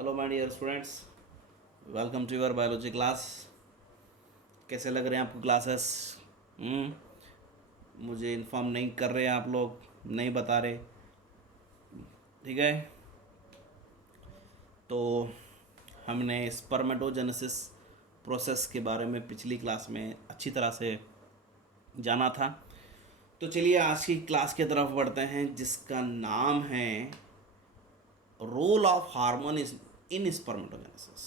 Hello my dear students, welcome to your biology class. कैसे लग रहे हैं आपको क्लासेस? मुझे इन्फॉर्म नहीं कर रहे हैं आप लोग, नहीं बता रहे। ठीक है, तो हमने स्पर्मेटोजेनेसिस प्रोसेस के बारे में पिछली क्लास में अच्छी तरह से जाना था। तो चलिए आज की क्लास की तरफ बढ़ते हैं, जिसका नाम है role of hormone in spermatogenesis.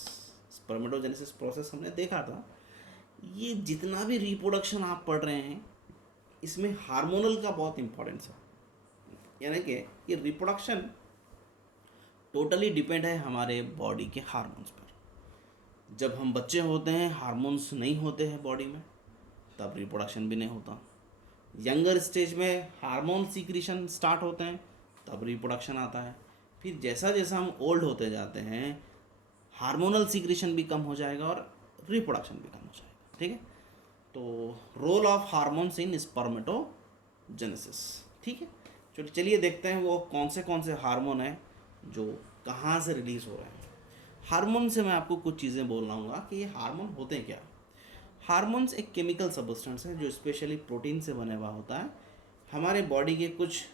Spermatogenesis process हमने देखा था। ये जितना भी रिप्रोडक्शन आप पढ़ रहे हैं, इसमें हार्मोनल का बहुत इंपॉर्टेंस है। यानी कि ये रिप्रोडक्शन टोटली डिपेंड है हमारे बॉडी के हार्मोन्स पर। जब हम बच्चे होते हैं, हार्मोन्स नहीं होते हैं बॉडी में, तब रिप्रोडक्शन भी नहीं होता। यंगर स्टेज में हार्मोन सीक्रेशन स्टार्ट होते हैं, तब रिप्रोडक्शन आता है। फिर जैसा जैसा हम ओल्ड होते जाते हैं, हार्मोनल सीक्रेशन भी कम हो जाएगा और रिप्रोडक्शन भी कम हो जाएगा। ठीक है, तो role of hormones in spermatogenesis. ठीक है, चलिए देखते हैं वो कौन से हार्मोन हैं जो कहाँ से रिलीज हो रहे हैं। हार्मोन से मैं आपको कुछ चीज़ें बोल रहा हूँ कि ये हार्मोन होते हैं क्या। हार्मोन्स एक केमिकल सब्सटेंस है जो स्पेशली प्रोटीन से बने हुआ होता है। हमारे बॉडी के कुछ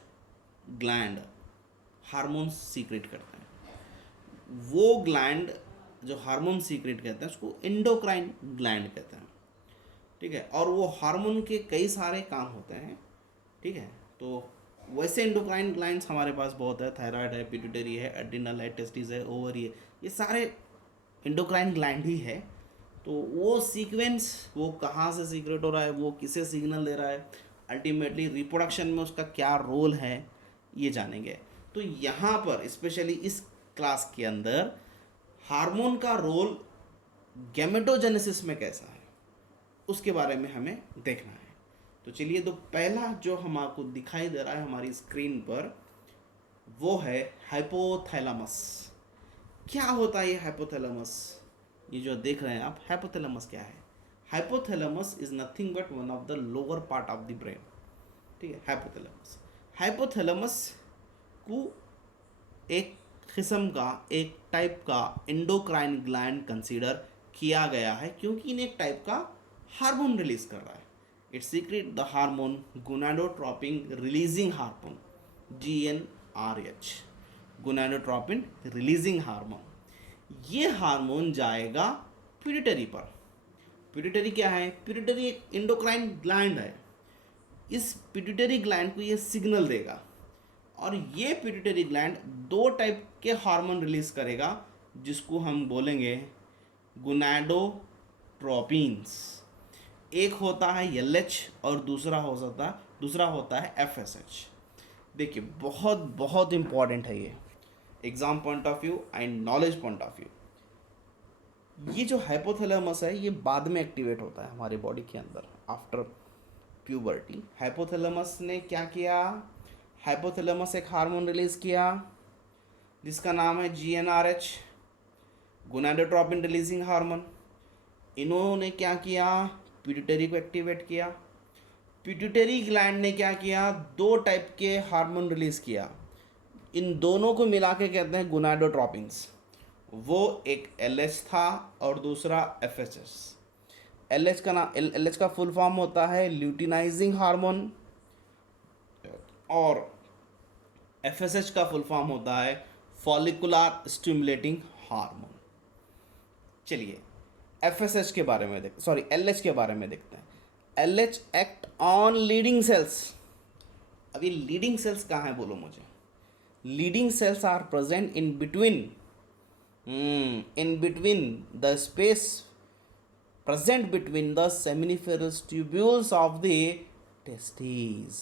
ग्लैंड हार्मोन्स सीक्रेट करते हैं। वो ग्लैंड जो हार्मोन सीक्रेट कहते हैं उसको एंडोक्राइन ग्लैंड कहते हैं। ठीक है, और वो हार्मोन के कई सारे काम होते हैं। ठीक है, तो वैसे एंडोक्राइन ग्लैंड्स हमारे पास बहुत है। थायराइड है, पिट्यूटरी है, एड्रिनल है, टेस्टिस है, ओवरी है, ये सारे एंडोक्राइन ग्लैंड ही है। तो वो सीक्वेंस, वो कहाँ से सीक्रेट हो रहा है, वो किसे सिग्नल दे रहा है, अल्टीमेटली रिप्रोडक्शन में उसका क्या रोल है, ये जानेंगे। तो यहाँ पर स्पेशली इस क्लास के अंदर हार्मोन का रोल गैमेटोजेनेसिस में कैसा है, उसके बारे में हमें देखना है। तो चलिए, तो पहला जो हम आपको दिखाई दे रहा है हमारी स्क्रीन पर, वो है हाइपोथैलेमस। क्या होता है ये हाइपोथैलेमस? ये जो देख रहे हैं आप, हाइपोथैलेमस क्या है? Hypothalamus is nothing but one of the lower part of the brain. ठीक है, हाइपोथैलेमस। हाइपोथैलेमस को एक किस्म का, एक टाइप का एंडोक्राइन ग्लैंड कंसीडर किया गया है, क्योंकि इन्हें एक टाइप का हार्मोन रिलीज कर रहा है। It secret the hormone gonadotropin releasing hormone, GnRH, gonadotropin releasing hormone. ये हार्मोन जाएगा पिट्यूटरी पर। पिट्यूटरी क्या है? पिट्यूटरी एक एंडोक्राइन ग्लैंड है। इस पिट्यूटरी ग्लैंड को ये सिग्नल देगा, और ये पिट्यूटरी ग्लैंड दो टाइप के हार्मोन रिलीज करेगा, जिसको हम बोलेंगे गोनाडोट्रोपिन्स। एक होता है LH और दूसरा होता है FSH। देखिए, बहुत बहुत इंपॉर्टेंट है ये, exam point of view and knowledge point of view. ये जो हाइपोथैलेमस है, ये बाद में एक्टिवेट होता है हमारे बॉडी के अंदर आफ्टर प्यूबर्टी। हाइपोथैलेमस ने क्या किया? हाइपोथैलेमस एक हार्मोन रिलीज किया जिसका नाम है GnRH, गोनाडोट्रोपिन रिलीजिंग हार्मोन। इन्होंने क्या किया? पिट्यूटरी को एक्टिवेट किया। पिट्यूटरी ग्लैंड ने क्या किया? दो टाइप के हार्मोन रिलीज किया। इन दोनों को मिला के कहते हैं गोनाडोट्रोपिन्स। वो एक LH था और दूसरा FSH। LH का फुल फॉर्म होता है ल्यूटिनाइजिंग हार्मोन, और FSH का फुल फॉर्म होता है फॉलिकुलर स्टिमुलेटिंग हार्मोन। चलिए FSH के बारे में LH के बारे में देखते हैं। LH act on leading cells. अब ये लीडिंग सेल्स कहाँ है, बोलो मुझे। Leading cells are present in between the space present between the seminiferous tubules of the testes।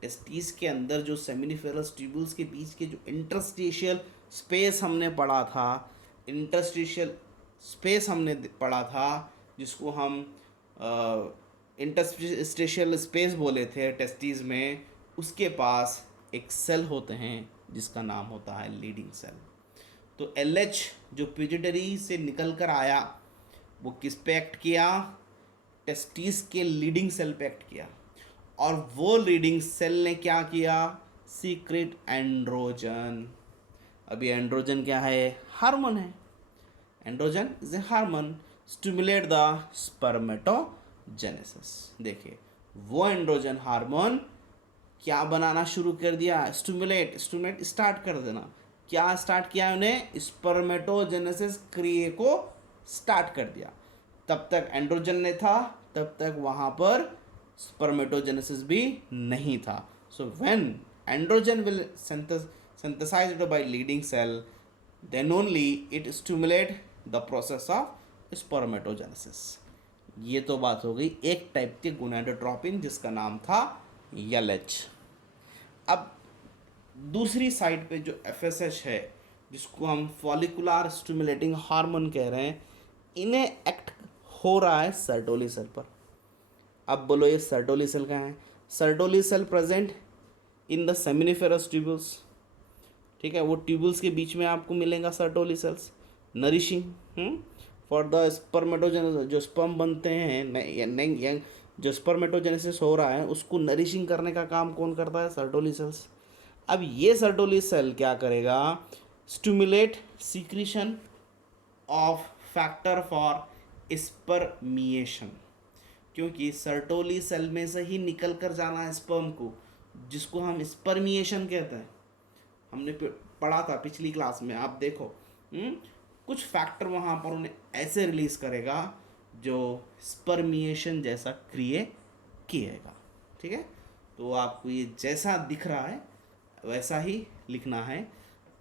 Testis के अंदर जो सेमिनिफेरस ट्यूब्यूल्स के बीच के जो इंटरस्टिशियल स्पेस हमने पढ़ा था, इंटरस्टिशियल स्पेस हमने पढ़ा था, जिसको हम इंटरस्टिशियल स्पेस बोले थे टेस्टिस में, उसके पास एक सेल होते हैं जिसका नाम होता है लीडिंग सेल। तो LH जो पिट्यूटरी से निकल कर आया, वो किस पे एक्ट किया? टेस्टिस के लीडिंग सेल पे एक्ट किया, और वो लीडिंग सेल ने क्या किया? Secret androgen. अभी एंड्रोजन क्या है? हार्मोन है। Androgen is a hormone stimulate the spermatogenesis. देखिए वो एंड्रोजन हार्मोन क्या बनाना शुरू कर दिया? स्टिमुलेट स्टार्ट कर देना। क्या स्टार्ट किया उन्हें? स्पर्मेटोजेनेसिस क्रिया को स्टार्ट कर दिया। तब तक एंड्रोजन नहीं था, तब तक वहाँ पर स्पर्मेटोजेनेसिस भी नहीं था। So when androgen will synthesized by leading cell, then only it stimulate the process of spermatogenesis। ये तो बात हो गई एक टाइप के गोनाडोट्रोपिन जिसका नाम था LH। अब दूसरी साइड पे जो FSH है, जिसको हम फॉलिकुलर स्टिमुलेटिंग हार्मोन कह रहे हैं, इन्हें एक्ट हो रहा है सर्टोली सेल पर। अब बोलो ये सर्टोली सेल कहाँ है? Sertoli cell present in the seminiferous tubules. ठीक है, वो ट्यूब्यूल्स के बीच में आपको मिलेगा Sertoli cells nourishing for the spermatogenesis. जो स्पर्म बनते हैं, जो स्पर्मेटोजेनेसिस हो रहा है उसको नरिशिंग करने का काम कौन करता है? Sertoli cells. अब ये सर्टोली सेल क्या करेगा? Stimulate secretion of factor for spermiation, क्योंकि सर्टोली सेल में से ही निकल कर जाना है स्पर्म को, जिसको हम स्पर्मिएशन कहते हैं। हमने पढ़ा था पिछली क्लास में, आप देखो कुछ फैक्टर वहाँ पर उन्हें ऐसे रिलीज करेगा जो स्पर्मिएशन जैसा क्रिया किएगा। ठीक है, तो आपको ये जैसा दिख रहा है वैसा ही लिखना है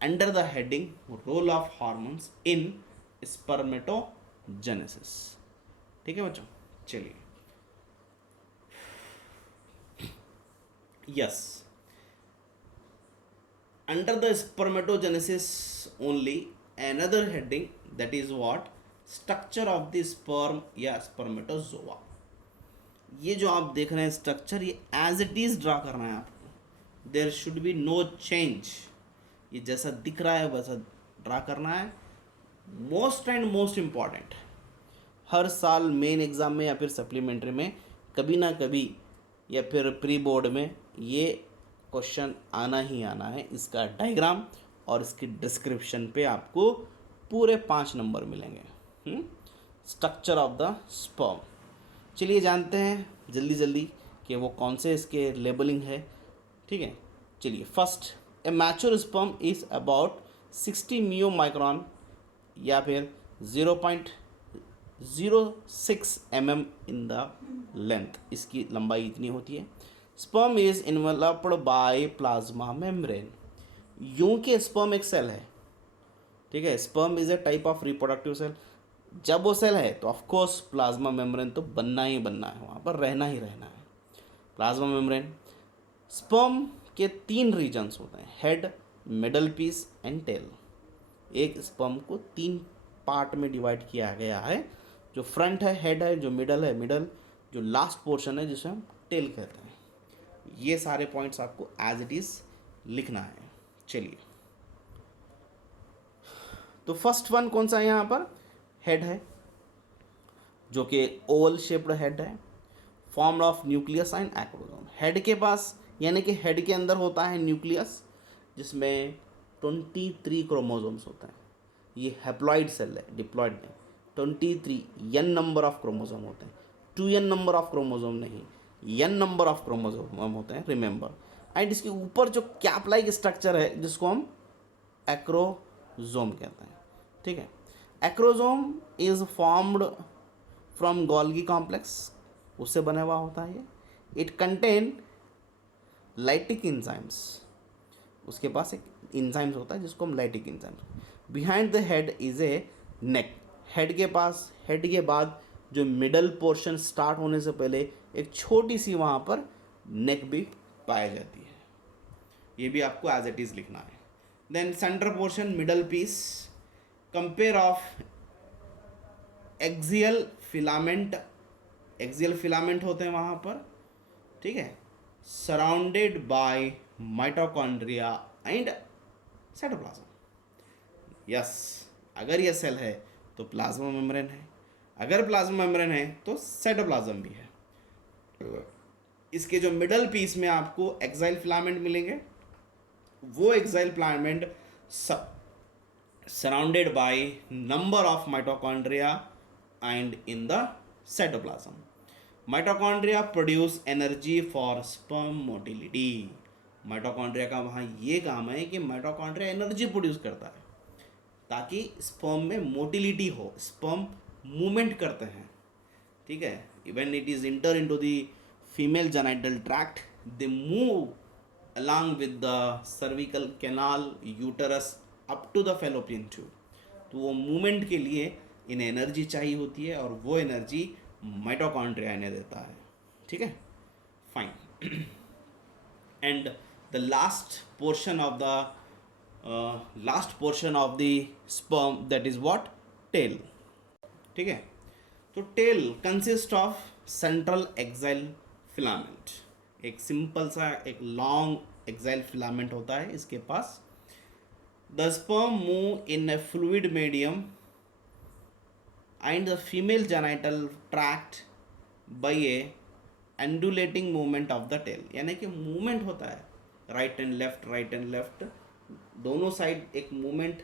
under the heading role of hormones in spermatogenesis. ठीक है बच्चों, चलिए yes, under the spermatogenesis only another heading, that is what? Structure of the sperm या spermatozoa। ये जो आप देख रहे हैं स्ट्रक्चर, ये एज इट इज ड्रा करना है आपको। There should be no change. ये जैसा दिख रहा है वैसा ड्रा करना है। मोस्ट एंड मोस्ट इम्पॉर्टेंट, हर साल मेन एग्जाम में या फिर सप्लीमेंट्री में कभी ना कभी या फिर प्री बोर्ड में ये क्वेश्चन आना ही आना है। इसका डायग्राम और इसकी डिस्क्रिप्शन पे आपको पूरे 5 नंबर मिलेंगे। स्ट्रक्चर ऑफ द स्पर्म, चलिए जानते हैं जल्दी जल्दी कि वो कौन से इसके लेबलिंग है। ठीक है, चलिए first, a mature sperm is about 60 मियो माइक्रोन या फिर 0.06 mm इन द लेंथ, इसकी लंबाई इतनी होती है। Sperm is enveloped by plasma membrane. यूं के स्पर्म एक सेल है। ठीक है, sperm is a type of reproductive cell. जब वो सेल है तो ऑफ कोर्स प्लाज्मा मेम्ब्रेन तो बनना ही बनना है, वहाँ पर रहना ही रहना है प्लाज्मा मेम्ब्रेन। स्पर्म के 3 रीजन्स होते हैं, head, middle piece and tail. एक स्पर्म को 3 पार्ट में डिवाइड किया गया है, जो फ्रंट है हेड है, जो मिडल है मिडल, जो लास्ट पोर्शन है जिसे हम टेल कहते हैं। ये सारे पॉइंट्स आपको एज इट इज लिखना है। चलिए, तो फर्स्ट वन कौन सा है? यहाँ पर हेड है, जो कि ओवल शेप्ड हेड है, formed of nucleus and acrosome. Head के पास यानी कि हेड के अंदर होता है न्यूक्लियस, जिसमें 23 क्रोमोसोम्स होते हैं। ये हैप्लॉइड सेल है, डिप्लॉइड नहीं। 23 n नंबर ऑफ क्रोमोसोम होते हैं, 2n नंबर ऑफ क्रोमोसोम नहीं, n नंबर ऑफ क्रोमोसोम होते हैं, रिमेंबर। एंड इसके ऊपर जो कैप लाइक स्ट्रक्चर है जिसको हम एक्रोजोम कहते हैं। ठीक है, acrosome is formed from Golgi complex, उससे बना हुआ होता है ये। इट कंटेन लाइटिक इंजाइम्स, उसके पास एक इंजाइम्स होता है जिसको हम lytic enzymes. Behind the head is a neck. Head के पास, हेड के बाद जो मिडल पोर्शन स्टार्ट होने से पहले एक छोटी सी वहाँ पर नेक भी पाई जाती है। ये भी आपको एज इट इज लिखना है। Then centre portion, middle piece, compare of axial filament. Axial filament होते हैं वहाँ पर। ठीक है, surrounded by mitochondria and cytoplasm. Yes, अगर ये सेल है तो प्लाज्मा मेम्ब्रेन है, अगर प्लाज्मा मेम्ब्रेन है तो साइटोप्लाज्म भी है। इसके जो मिडल पीस में आपको एक्साइल फिलामेंट मिलेंगे, वो axial filament surrounded by number of mitochondria and in the cytoplasm. Mitochondria produce energy for sperm motility. Mitochondria का वहाँ ये काम है कि माइटोकॉन्ड्रिया एनर्जी प्रोड्यूस करता है ताकि स्पर्म में मोटिलिटी हो, स्पर्म मूवमेंट करते हैं, ठीक है. Even it is inter into the female genital tract, they move along with the cervical canal, uterus up to the fallopian tube. तो वो मूवमेंट के लिए इन्हें एनर्जी चाहिए होती है और वो एनर्जी माइटोकॉन्ड्रिया इन्हें देता है, ठीक है. Fine. And the last portion of the sperm, that is what, tail, ठीक है. तो tail consist of central axial filament. एक सिंपल सा एक लॉन्ग एक्साइल फिलामेंट होता है इसके पास. The sperm move in a fluid medium and the female genital tract by a undulating movement of the tail. यानी कि मूवमेंट होता है राइट एंड लेफ्ट, दोनों साइड एक मूवमेंट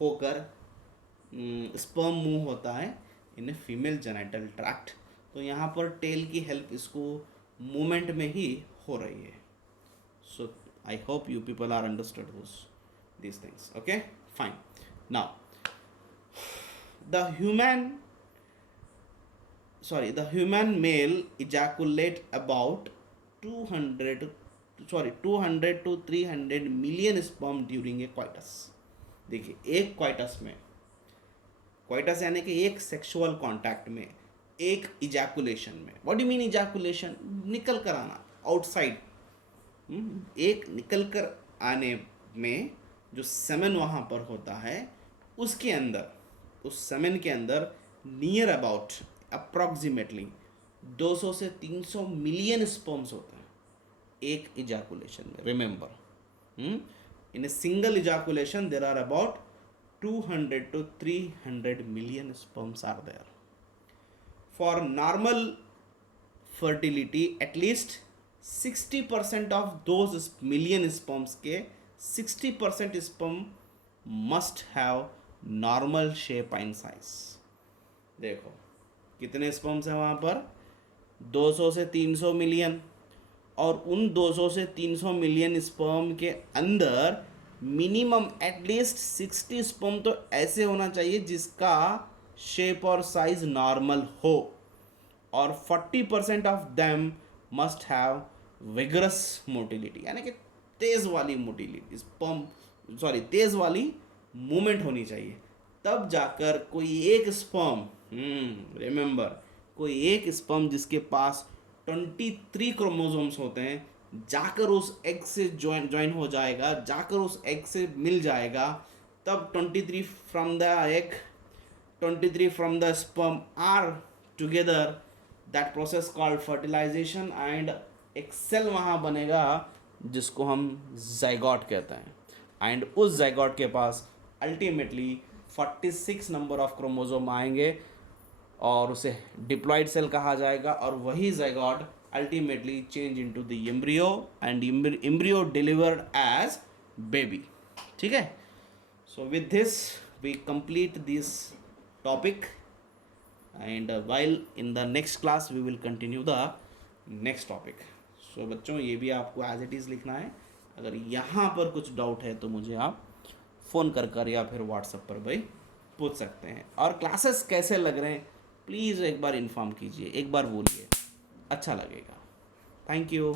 होकर स्पर्म मूव होता है इन ए फीमेल जेनिटल ट्रैक्ट. तो यहाँ पर टेल की हेल्प इसको मूवमेंट में ही हो रही है. So I hope you people are understood these things. Okay, fine. Now the human male ejaculate about 200 to 300 million sperm during a coitus. देखिए, एक coitus में, coitus यानी कि एक सेक्सुअल कॉन्टैक्ट में, एक इजैकुलेशन में. What do mean ejaculation? निकल कर आना, आउटसाइड. एक निकल कर आने में जो सेमेन वहाँ पर होता है, उसके अंदर, उस सेमेन के अंदर नियर अबाउट अप्रॉक्सीमेटली 200 से 300 मिलियन स्पर्म्स होते हैं एक इजैकुलेशन में. Remember, in a single ejaculation there are about 200 to 300 million sperms are there. For normal fertility, at least 60% of those million sperms के 60% sperm must have normal shape and size. देखो कितने sperms हैं वहाँ पर, 200 से 300 million. और उन 200 से 300 मिलियन स्पर्म के अंदर मिनिमम एटलीस्ट 60 स्पर्म तो ऐसे होना चाहिए जिसका शेप और साइज नॉर्मल हो, और 40% of them must have vigorous motility, यानी कि तेज़ वाली मोटिलिटी, तेज़ वाली मूवमेंट होनी चाहिए. तब जाकर कोई एक स्पर्म, रिमेंबर, कोई एक स्पर्म जिसके पास 23 क्रोमोसोम्स होते हैं, जाकर उस एग से ज्वाइन हो जाएगा, जाकर उस एग से मिल जाएगा. तब 23 from the egg, 23 from the sperm are together. That process called fertilisation, and एक सेल वहाँ बनेगा जिसको हम जाइगोट कहते हैं. एंड उस जाइगोट के पास अल्टीमेटली 46 नंबर ऑफ क्रोमोसोम आएंगे और उसे डिप्लॉयड सेल कहा जाएगा, और वही zygote ultimately change into the embryo and embryo delivered as baby. ठीक है. So with this we complete this topic, and while in the next class we will continue the next topic. So बच्चों, ये भी आपको as it is लिखना है. अगर यहाँ पर कुछ डाउट है तो मुझे आप फ़ोन कर या फिर व्हाट्सएप पर भाई पूछ सकते हैं. और क्लासेस कैसे लग रहे हैं प्लीज़ एक बार इन्फॉर्म कीजिए, एक बार बोलिए, अच्छा लगेगा. Thank you.